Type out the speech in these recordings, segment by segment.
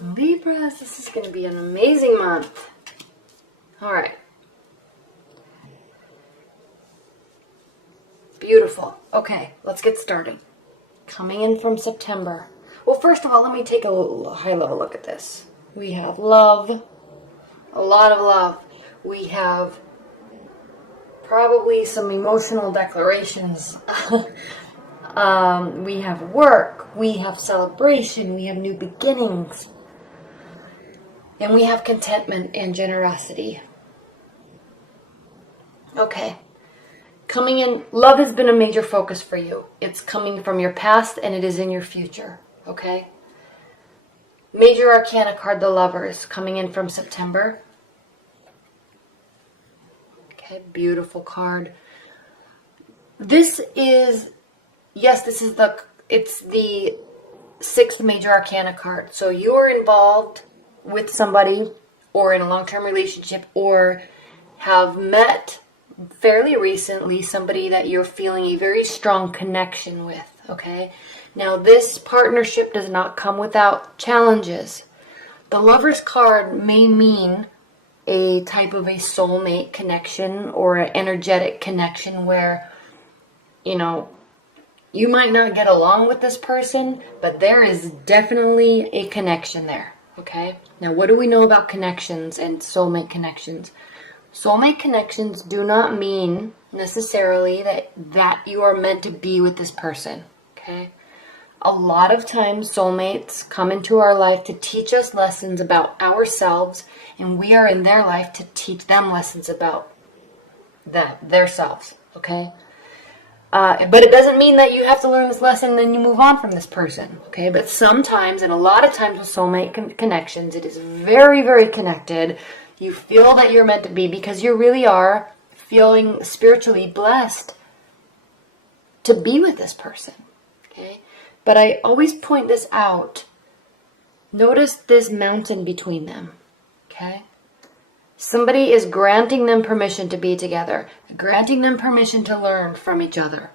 Libras, this is going to be an amazing month. All right. Beautiful. Okay, let's get started. Coming in from September. Well, first of all, let me take a high-level look at this. We have love, a lot of love. We have probably some emotional declarations. We have work, we have celebration, we have new beginnings. And we have contentment and generosity. Okay. Coming in, love has been a major focus for you. It's coming from your past and it is in your future. Okay. Major Arcana card, the Lovers, coming in from September. Okay, beautiful card. This is, yes, it's the 6th Major Arcana card. So you are involved with somebody or in a long-term relationship or have met fairly recently somebody that you're feeling a very strong connection with, okay? Now, this partnership does not come without challenges. The Lover's card may mean a type of a soulmate connection or an energetic connection where, you know, you might not get along with this person, but there is definitely a connection there, okay? Now, what do we know about connections and soulmate connections? Soulmate connections do not mean necessarily that you are meant to be with this person, okay? A lot of times soulmates come into our life to teach us lessons about ourselves, and we are in their life to teach them lessons about their selves, okay? But it doesn't mean that you have to learn this lesson and then you move on from this person, okay? But sometimes, and a lot of times with soulmate connections, it is very, very connected. You feel that you're meant to be because you really are feeling spiritually blessed to be with this person, okay? But I always point this out. Notice this mountain between them, okay? Somebody is granting them permission to be together, granting them permission to learn from each other,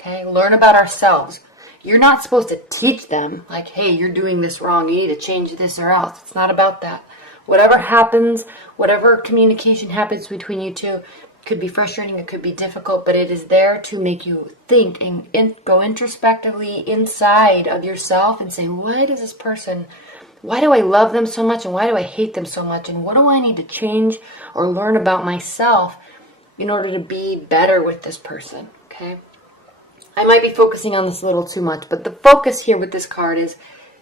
okay? Learn about ourselves. You're not supposed to teach them, like, hey, you're doing this wrong, you need to change this or else. It's not about that. Whatever happens, whatever communication happens between you two, could be frustrating, it could be difficult, but it is there to make you think and go introspectively inside of yourself and say, why do I love them so much and why do I hate them so much and what do I need to change or learn about myself in order to be better with this person, okay? I might be focusing on this a little too much, but the focus here with this card is,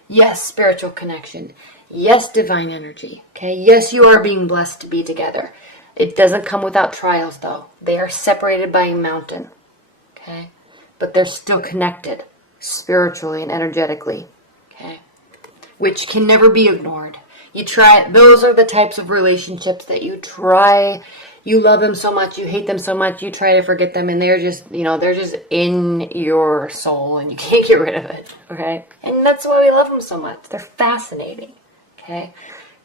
yes, spiritual connection. Yes, divine energy, okay? Yes, you are being blessed to be together. It doesn't come without trials, though. They are separated by a mountain, okay? But they're still connected spiritually and energetically, okay? Which can never be ignored. Those are the types of relationships that you love them so much, you hate them so much, you try to forget them, and they're just, they're just in your soul, and you can't get rid of it, okay? And that's why we love them so much. They're fascinating, okay?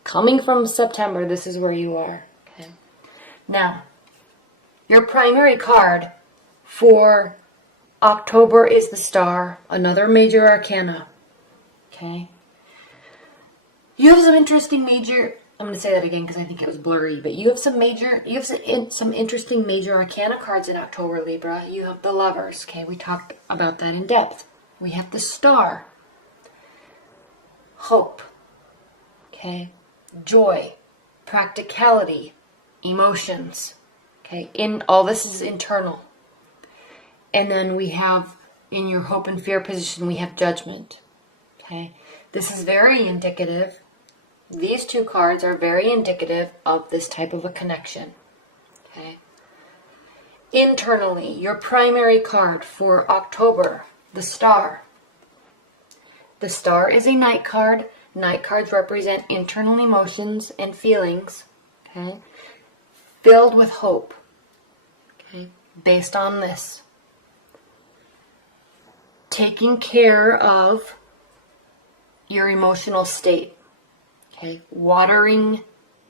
Coming from September, this is where you are, okay? Now, your primary card for October is the Star, another major arcana, okay? You have some interesting major, I'm going to say that again because I think it was blurry, but you have some interesting major arcana cards in October, Libra. You have the Lovers, okay? We talked about that in depth. We have the Star, hope, okay? Joy, practicality, emotions, okay? All this is internal. And then we have, in your hope and fear position, we have judgment, okay? This is very indicative. These two cards are very indicative of this type of a connection, okay? Internally, your primary card for October, the Star. The Star is a night card. Night cards represent internal emotions and feelings, okay? Filled with hope, okay? Based on this. Taking care of your emotional state, okay? Watering,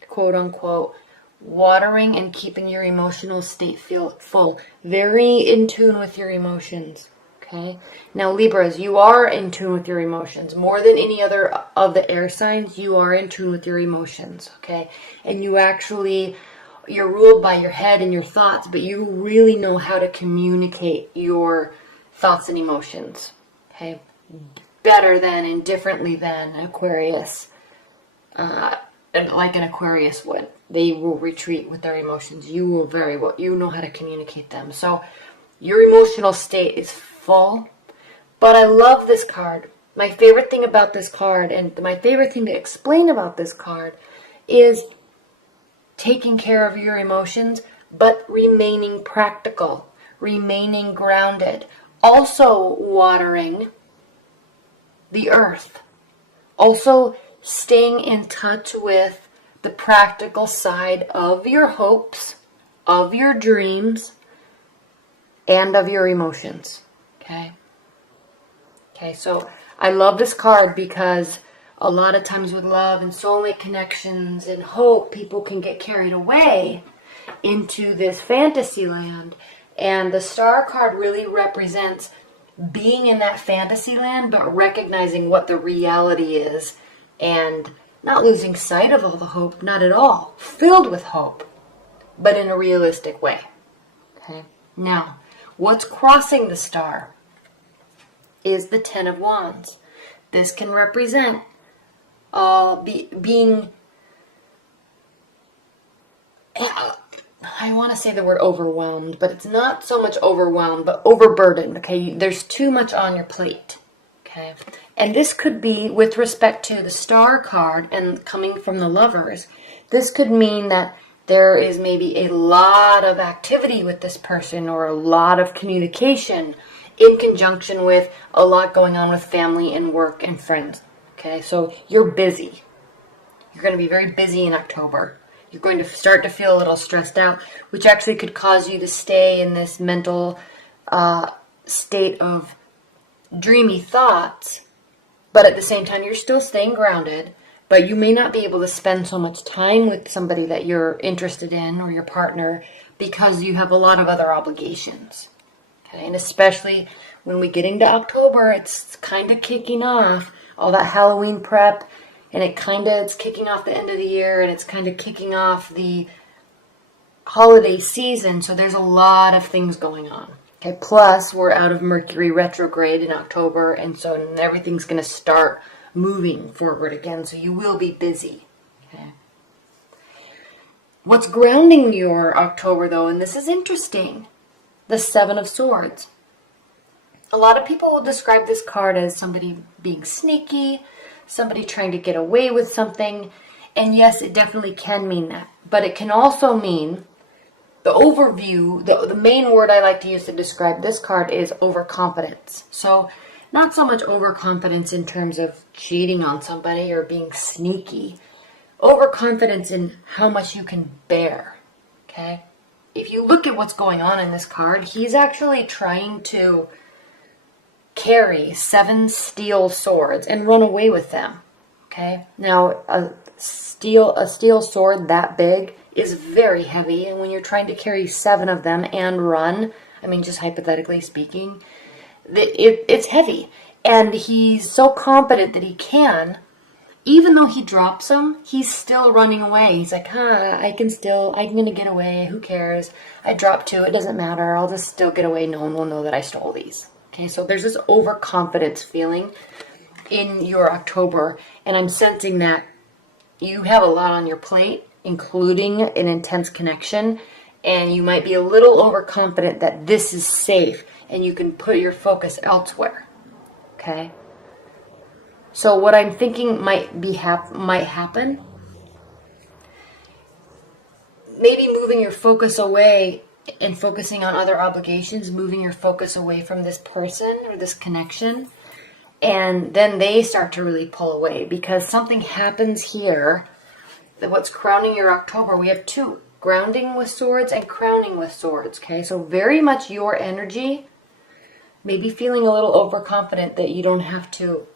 quote unquote, watering and keeping your emotional state full. Very in tune with your emotions, Okay. Now, Libras, you are in tune with your emotions. More than any other of the air signs, you are in tune with your emotions. Okay. And you're ruled by your head and your thoughts, but you really know how to communicate your thoughts and emotions. Okay. Better than and differently than Aquarius. Like an Aquarius would. They will retreat with their emotions. You will you know how to communicate them. So your emotional state is full. But I love this card. My favorite thing about this card, and my favorite thing to explain about this card, is taking care of your emotions, but remaining practical, remaining grounded. Also watering the earth. Also staying in touch with the practical side of your hopes, of your dreams, and of your emotions. Okay? Okay, so I love this card because a lot of times with love and soulmate connections and hope, people can get carried away into this fantasy land. And the star card really represents being in that fantasy land, but recognizing what the reality is and not losing sight of all the hope, not at all. Filled with hope, but in a realistic way. Okay. Now, what's crossing the star is the Ten of Wands. This can represent being, I want to say the word overwhelmed, but it's not so much overwhelmed, but overburdened. Okay, there's too much on your plate. Okay, and this could be with respect to the Star card and coming from the Lovers. This could mean that there is maybe a lot of activity with this person or a lot of communication in conjunction with a lot going on with family and work and friends. Okay, so you're busy. You're going to be very busy in October. You're going to start to feel a little stressed out, which actually could cause you to stay in this mental state of dreamy thoughts, but at the same time you're still staying grounded, but you may not be able to spend so much time with somebody that you're interested in or your partner because you have a lot of other obligations. Okay, and especially when we get into October, it's kind of kicking off all that Halloween prep, and it's kicking off the end of the year, and it's kind of kicking off the holiday season, so there's a lot of things going on. Okay, plus we're out of Mercury retrograde in October, and so everything's going to start moving forward again, so you will be busy. Okay. What's grounding your October, though, and this is interesting, the Seven of Swords. A lot of people will describe this card as somebody being sneaky, somebody trying to get away with something, and yes, it definitely can mean that, but it can also mean the overview, the main word I like to use to describe this card is overconfidence. So not so much overconfidence in terms of cheating on somebody or being sneaky. Overconfidence in how much you can bear. Okay? If you look at what's going on in this card, he's actually trying to carry 7 steel swords and run away with them. Okay? Now, a steel sword that big is very heavy, and when you're trying to carry 7 of them and run, I mean, just hypothetically speaking, it's heavy. And he's so confident that he can, even though he drops them, he's still running away. He's like, I'm going to get away. Who cares? I dropped 2. It doesn't matter. I'll just still get away. No one will know that I stole these. Okay, so there's this overconfidence feeling in your October, and I'm sensing that you have a lot on your plate, including an intense connection, and you might be a little overconfident that this is safe and you can put your focus elsewhere. Okay? So what I'm thinking might happen, maybe moving your focus away and focusing on other obligations, moving your focus away from this person or this connection, and then they start to really pull away because something happens here. What's crowning your October, we have 2, grounding with swords and crowning with swords. Okay, so very much your energy, maybe feeling a little overconfident that you don't have to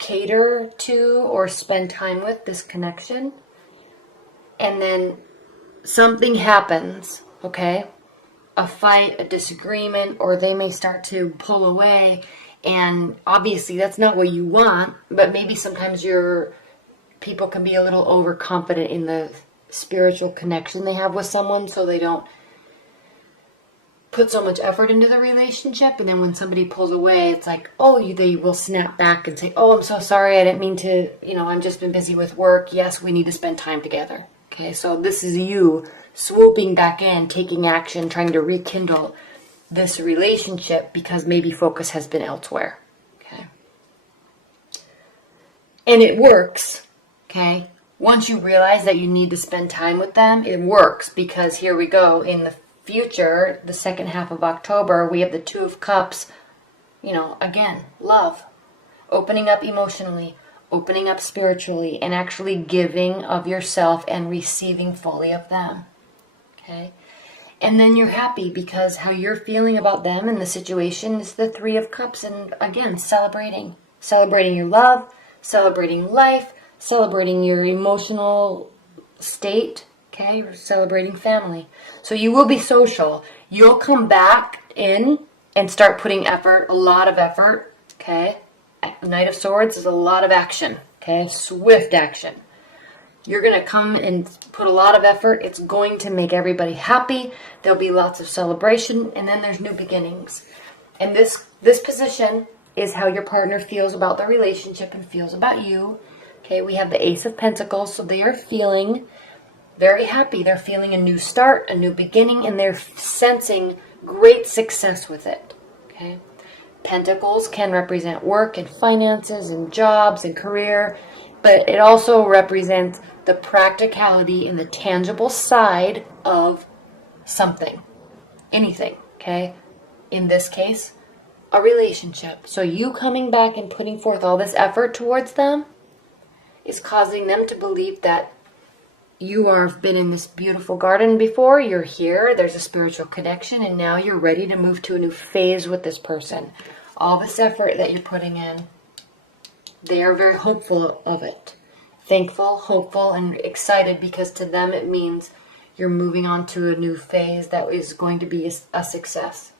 cater to or spend time with this connection. And then something happens, okay? a fight, a disagreement, or they may start to pull away. And obviously that's not what you want, but maybe sometimes people can be a little overconfident in the spiritual connection they have with someone, so they don't put so much effort into the relationship. And then when somebody pulls away, it's like, they will snap back and say, I'm so sorry, I didn't mean to, I've just been busy with work. Yes, we need to spend time together. Okay, so this is you swooping back in, taking action, trying to rekindle this relationship because maybe focus has been elsewhere. Okay. And it works. Okay. Once you realize that you need to spend time with them, it works, because here we go. In the future, the second half of October, we have the Two of Cups. Again, love. Opening up emotionally, opening up spiritually, and actually giving of yourself and receiving fully of them. Okay. And then you're happy because how you're feeling about them and the situation is the Three of Cups. And again, celebrating your love, celebrating life, celebrating your emotional state. Okay, you're celebrating family. So you will be social. You'll come back in and start putting effort, a lot of effort. Okay, Knight of Swords is a lot of action. Okay, swift action. You're going to come and put a lot of effort. It's going to make everybody happy. There'll be lots of celebration. And then there's new beginnings. And this position is how your partner feels about the relationship and feels about you. Okay, we have the Ace of Pentacles. So they are feeling very happy. They're feeling a new start, a new beginning, and they're sensing great success with it. Okay, Pentacles can represent work and finances and jobs and career. But it also represents the practicality and the tangible side of something. Anything, okay? In this case, a relationship. So you coming back and putting forth all this effort towards them is causing them to believe that you have been in this beautiful garden before, you're here, there's a spiritual connection, and now you're ready to move to a new phase with this person. All this effort that you're putting in, they are very hopeful of it. Thankful, hopeful, and excited, because to them it means you're moving on to a new phase that is going to be a success.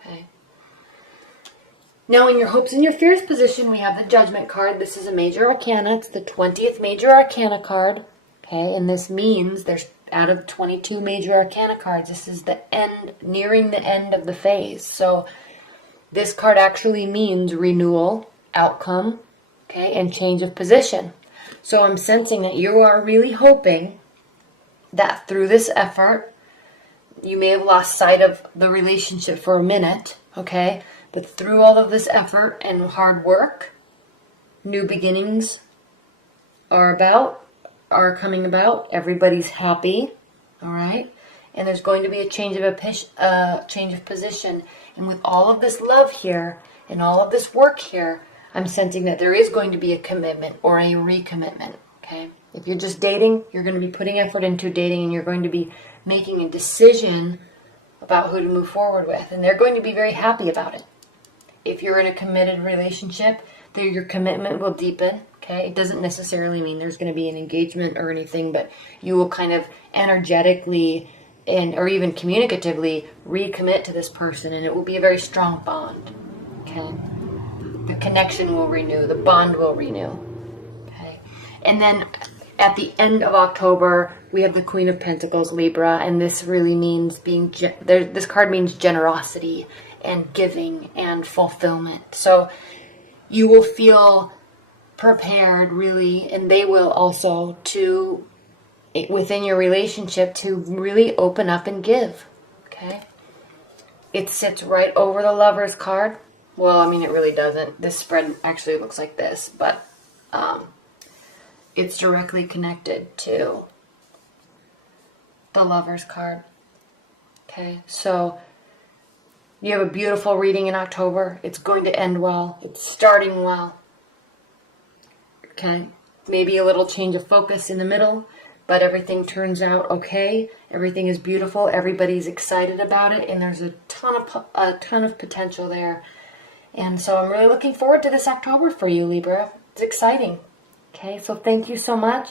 Okay. Now in your hopes and your fears position, we have the Judgment card. This is a major arcana. It's the 20th major arcana card. Okay, and this means there's out of 22 major arcana cards, this is the end, nearing the end of the phase. So this card actually means renewal, outcome, okay, and change of position. So I'm sensing that you are really hoping that through this effort, you may have lost sight of the relationship for a minute, okay? But through all of this effort and hard work, new beginnings are coming about. Everybody's happy, all right? And there's going to be a change of position. And with all of this love here and all of this work here, I'm sensing that there is going to be a commitment or a recommitment, okay? If you're just dating, you're going to be putting effort into dating, and you're going to be making a decision about who to move forward with, and they're going to be very happy about it. If you're in a committed relationship, your commitment will deepen, okay? It doesn't necessarily mean there's going to be an engagement or anything, but you will kind of energetically or even communicatively recommit to this person, and it will be a very strong bond, okay? The connection will renew. The bond will renew. Okay. And then at the end of October, we have the Queen of Pentacles, Libra, and this really means this card means generosity and giving and fulfillment. So you will feel prepared, really, and they will also, within your relationship, to really open up and give. Okay. It sits right over the Lover's card. Well, I mean, it really doesn't. This spread actually looks like this, but it's directly connected to the Lover's card. Okay, so you have a beautiful reading in October. It's going to end well. It's starting well. Okay, maybe a little change of focus in the middle, but everything turns out okay. Everything is beautiful. Everybody's excited about it, and there's a ton of potential there. And so I'm really looking forward to this October for you, Libra. It's exciting. Okay, so thank you so much.